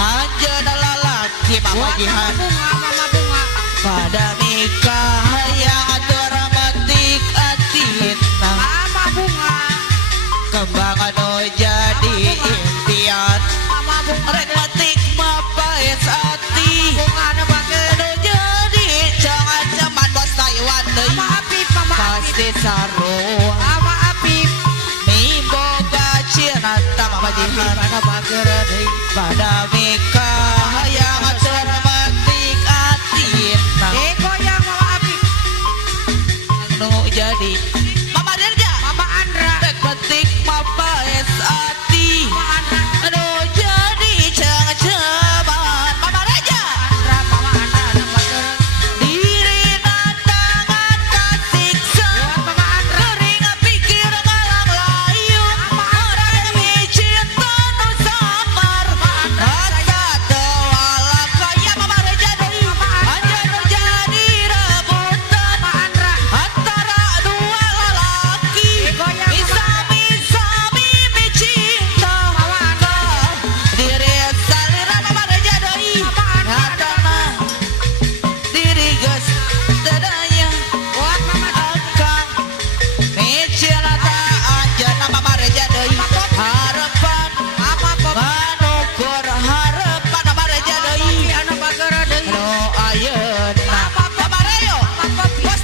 Anjeun lalaki pamajihan bunga pada nikah hayang atur metik atina mama bunga kembang anu jadi impian mama bunga rek metik mapais ati bunga anu bageun anu jadi jangan cuman bos Taiwan deui mama Apip mama pasti sarua mama Apip boga cinta pamajihan anu bageun deui pada nikah hayang atur metik atina goyang mama Apip anu jadi Mama Dirja mama Andra rek petik mapais ati mama Andra anu jadi cengaceman Mama Raja Andra mama Andra anu bageun dirina tangan kasiksa buat mama Andra gering pikir ngalang layu orang demi cinta nu samar asa tewala kaya Mama Raja deui anjeun jadi rebutan mama Andra antara dua lelaki bisa-bisa mimi cinta maka diri salira Mama Raja deui nyatana diri geus tadanya buat mama akang micin ta anjeunna Mama Raja deui harapan mama Pop nganukur harapan Mama Raja deui anu bageun deui anu ayeuna Mama Rayo bos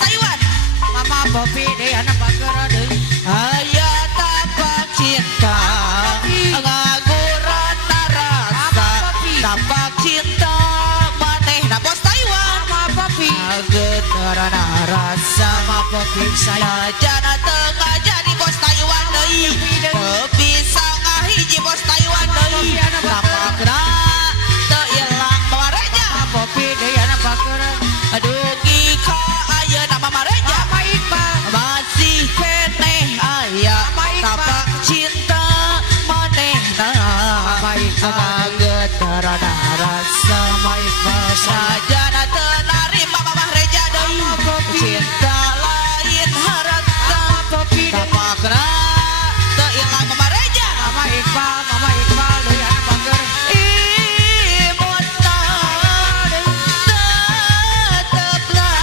Taiwan mama Popi deui anu bageun deui aya tapak cinta ngaguran rasa tapak cinta manehna bos Taiwan mama Popi ngageteran rasa mama Popi saya jana tengah jadi bos Taiwan deui teu bisa ngahiji bos Taiwan deui tapakna teu ilang Mama Raja mama Popi deui anu bageun adugi ka ayeuna Mama Raja mama Iqbal masih keneh aya tapak cinta manehna Mama Iqbal ngageteran rasa mama Iqbal saya sajana teu narima Mama Raja deui cinta lain harata Popi deui tapakna teu ilang Mama Raja mama Iqbal deui anu bageun imutna teteplah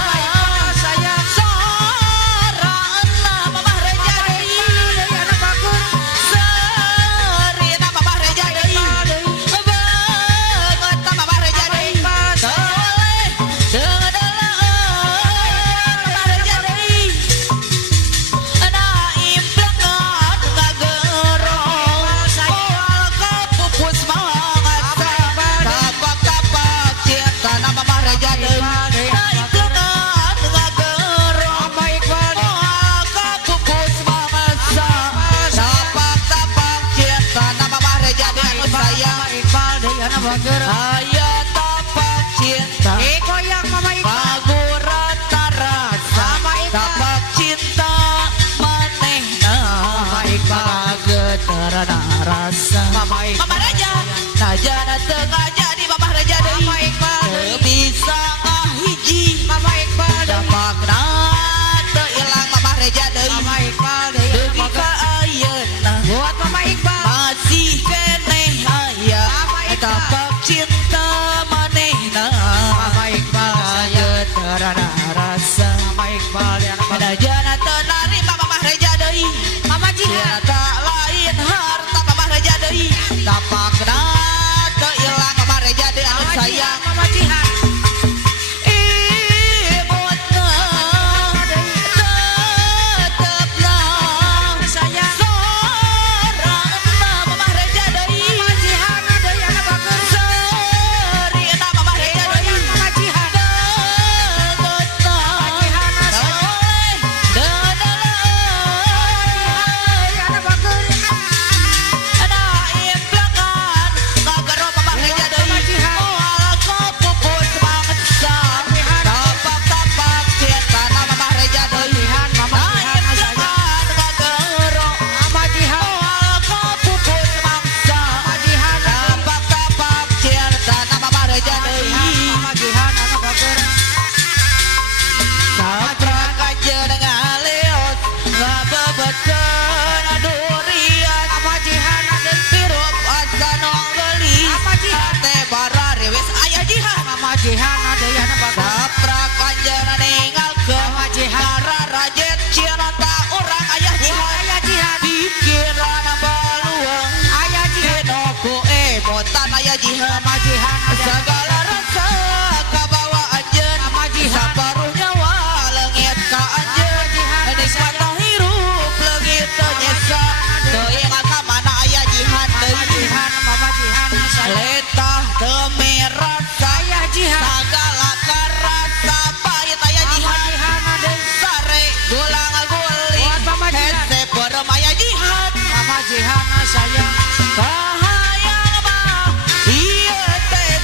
sayang soranna Mama Raja deui deui anu bageun Serina Mama Raja deui banget Mama Raja deui soleh deungeula Mama Raja deui naim blangat ngagerong moal ka pupus mangasa tapak-tapak cinta Mama Raja deui naim blangat ngagerong mama Iqbal moal ka pupus mangasa tapak-tapak cinta Mama Raja deui anu sayang mama Iqbal deui anu bageun aya tapak cinta goyang mama Iqbal paguran rasa tapak cinta manehna Mama Iqbal. ngageteran rasa mama Iqbal Mama Raja najana teu ngajadi Mama Raja deui mama Iqbal teu bisa ngahiji mama Iqbal deui tapakna teu ilang Mama Raja deui mama Iqbal deui anu dugi ka bageun ayeuna buat mama Iqbal masih keneh aya Mama Iqbal. tapak cinta manehna mama Iqbal sayang ngageteran rasa mama Iqbal deui anu bageun Jana teu narima Mama Raja deui mama Jihad cinta lain harta Mama Raja deui tapakna teu ilang Mama segala rasa kabawa anjeun saparuh nyawa leungit ka anjeun nikmat hirup leungit teu nyesa teu ingat ka mana aya jihan deui letah teu merasa segala karasa pahit aya jihan sare gulang guling hese perem aya jihan sayang kahayang mah ieu teh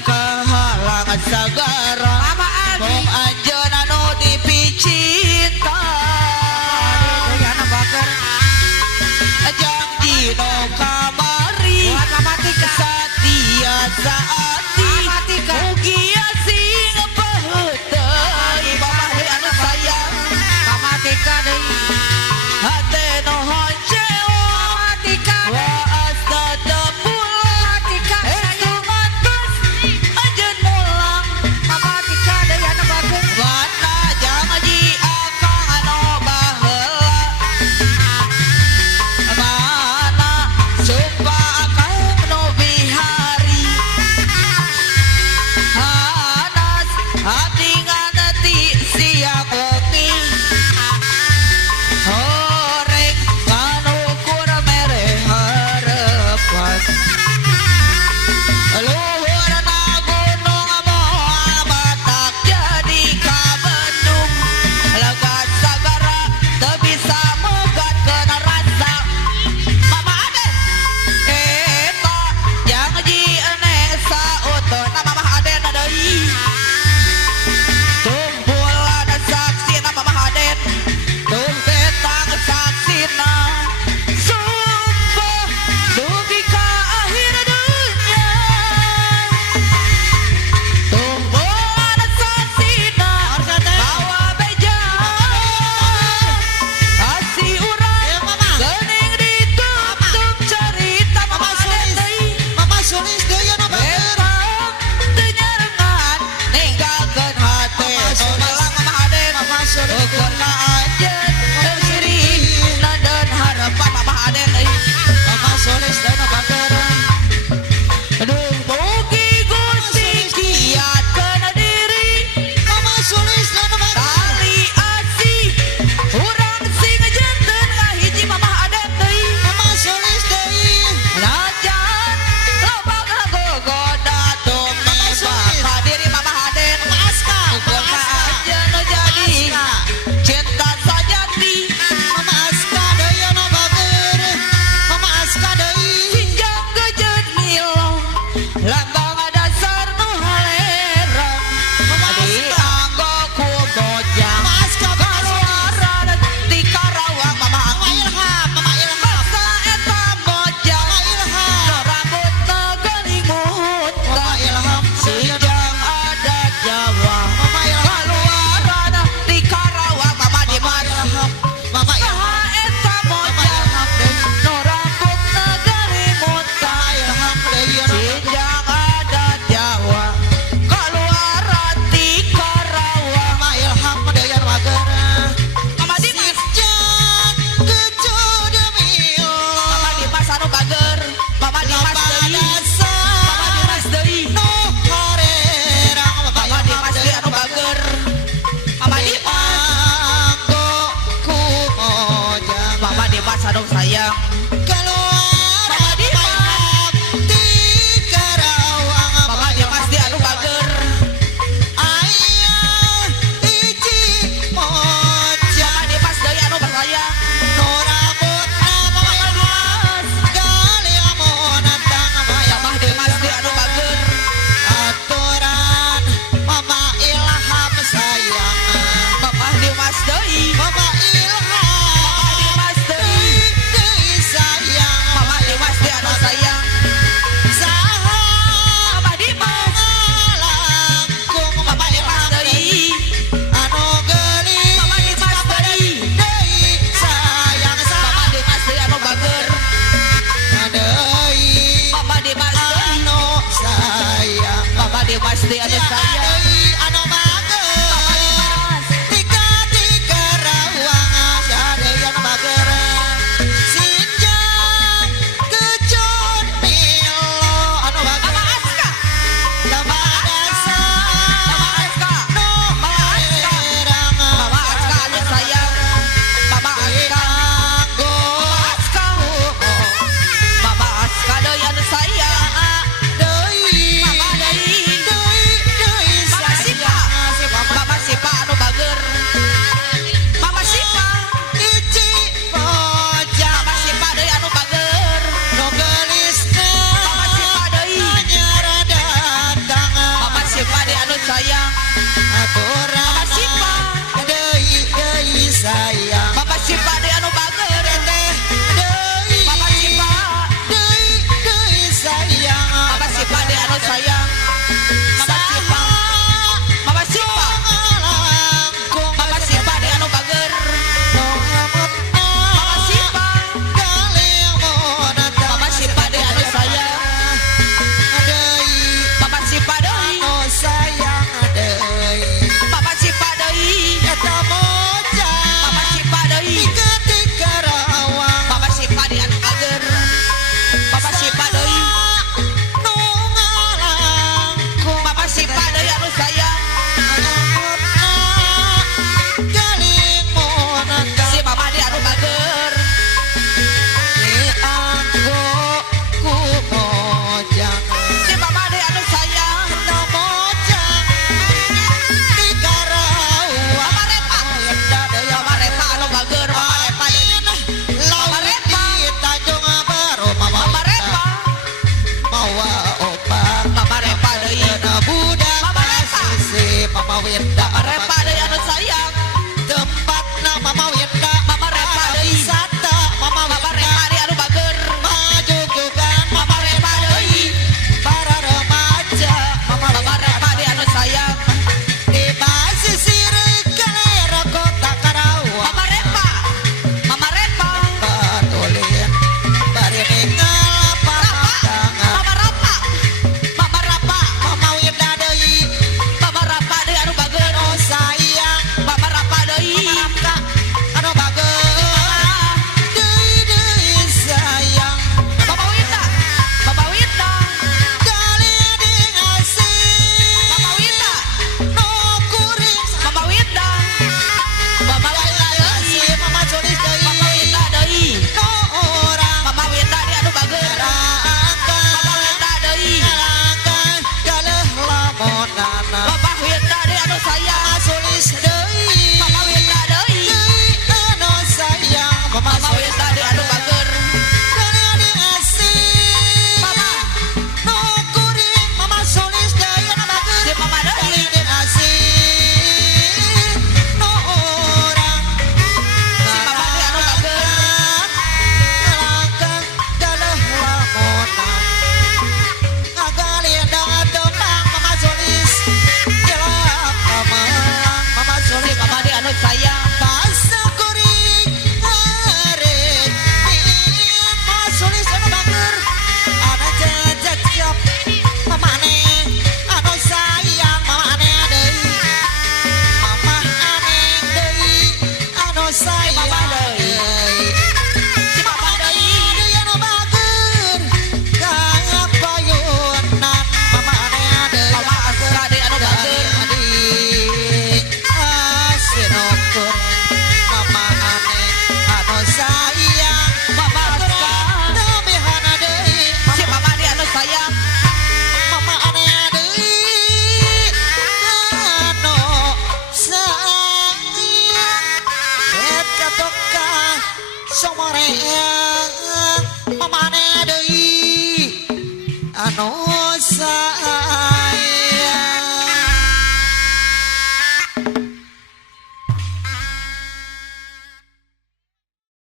kehalangan sagara Mama Aldi mung anjeun anu dipicinta Doyan Bakar janji no kamari buat Mama Tika satia saati Mama Tika mugia sing paheuteuy mama deui anu sayang Mama Tika deui hate no honcewa Mama Tika wa asta tepula Mama Tika sayang ngantos anjeun mulang Mama Tika mawa opak Mama Repa deui. na budak Mama Repa. sisi Mama Wirda Mama Repa deui anu sayang. tempatna Mama Wirda Mama Repa deui. wisata Mama Mama Wirda Repa deui anu bager. maju juga Mama Repa deui. para remaja Mama Repa deui anu sayang. di basisir kalera kota Karawang Mama Repa. Mama Repa. batulin bari ningal pamandangan Mama Rapa. Mama Rapa. Mama Wirda deui Mama Rapa deui anu bager. oh sayang Mama Rapa deui. Rangka anu bageus deui sayang Mama Winda. Mama Winda. kali dingasih Mama Winda. no kuring Mama Winda. Mama Winda deui. si Mama Solis deui Mama Winda deui. no orang Mama Winda deui anu bager. rangka Mama Winda deui. rangka galeh lamonana Mama Winda deui anu sayang. Solis deui Mama Winda deui. deui anu sayang Mama Mama Solis Winda deui anu bager. kali dingasih Mama. no kuring Mama Solis deui anu bageus Si Mama deui. kali dingasih no orang Si Mama deui anu bager. langkah galeh lamonan ngagaliendang tembang Mama Solis jelang amalang Mama Si Solis Mama deui anu sayang. basa kuring arek Mama Solis anu bager ana jejak mamane anu sayang mamane deui mama aneh deui anu sayang Mama deui. deui Si Mama deui. deui anu bager kaya payunan mama aneh deui Mama Asra deui anu bager. Asinokur mama aneh anu sayang Mama Asra. Damihana deui Si Mama deui anu sayang. mama aneh deui anu sayang et katoka somoreang mama aneh deui anu